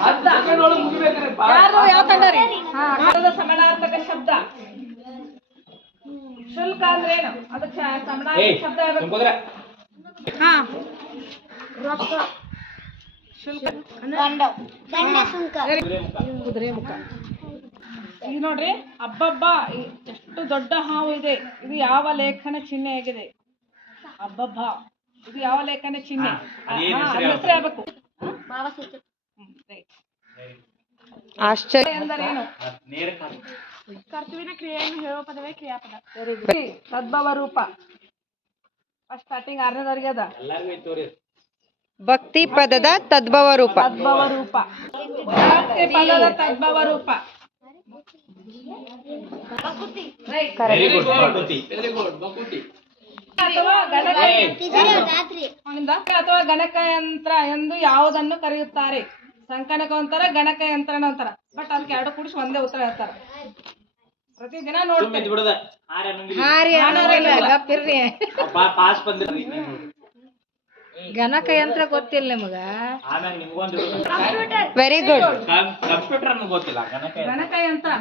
ಶಬ್ದ ಯಾರು ಯಾವ ಕಂಡರಿ ಸಮಾನಾರ್ಥಕ ಶಬ್ದ ಶುಲ್ಕ ಅಂದ್ರೆ ಏನು ಅದಕ್ಕೆ ಸಮಾನಾರ್ಥಕ ಶಬ್ದ ಹಾ ರೊಕ್ಕ ಶುಲ್ಕ ಕುದುರೆ ಮುಖ ಈಗ ನೋಡ್ರಿ ಅಬ್ಬಬ್ಬ ಎಷ್ಟು ದೊಡ್ಡ ಹಾವು ಇದೆ ಇದು ಯಾವ ಲೇಖನ ಚಿಹ್ನೆ ಆಗಿದೆ ಅಬ್ಬಬ್ಬ ಇದು ಯಾವ ಲೇಖನ ಚಿಹ್ನೆ ಹೆಸರು ಆಗ್ಬೇಕು ಆಶ್ಚರ್ಯ ಎಂದರೇನು ಕರ್ತೃವಿನ ಕ್ರಿಯೆಯನ್ನು ಹೇಳುವ ಪದವೇ ಕ್ರಿಯಾಪದ ತದ್ಭವ ರೂಪ ಸ್ಟಾರ್ಟಿಂಗ್ 6ನೇದವರೆಗೆ ಅದ ಭಕ್ತಿ ಪದದ ತದ್ಭವ ರೂಪ ಭಕ್ತಿ ಪದದ ತದ್ಭವ ರೂಪ ಅಥವಾ ಗಣಕಯಂತ್ರ ಎಂದು ಯಾವುದನ್ನು ಕರೆಯುತ್ತಾರೆ ಸಂಕನಕ ಅಂತಾರ ಗಣಕ ಯಂತ್ರ ಅಂತಾರ ಬಟ್ ಅದಕ್ಕೆ ಎರಡು ಕೂಡಿಸಿ ಒಂದೇ ಉತ್ತರ ಹೇಳ್ತಾರ ಪ್ರತಿದಿನ ನೋಡ್ತೀವಿ ಗಣಕ ಯಂತ್ರ ಗೊತ್ತಿಲ್ಲ ನಿಮಗ ವೆರಿ ಗುಡ್ ಕಂಪ್ಯೂಟರ್ ಗೊತ್ತಿಲ್ಲ ಗಣಕ ಯಂತ್ರ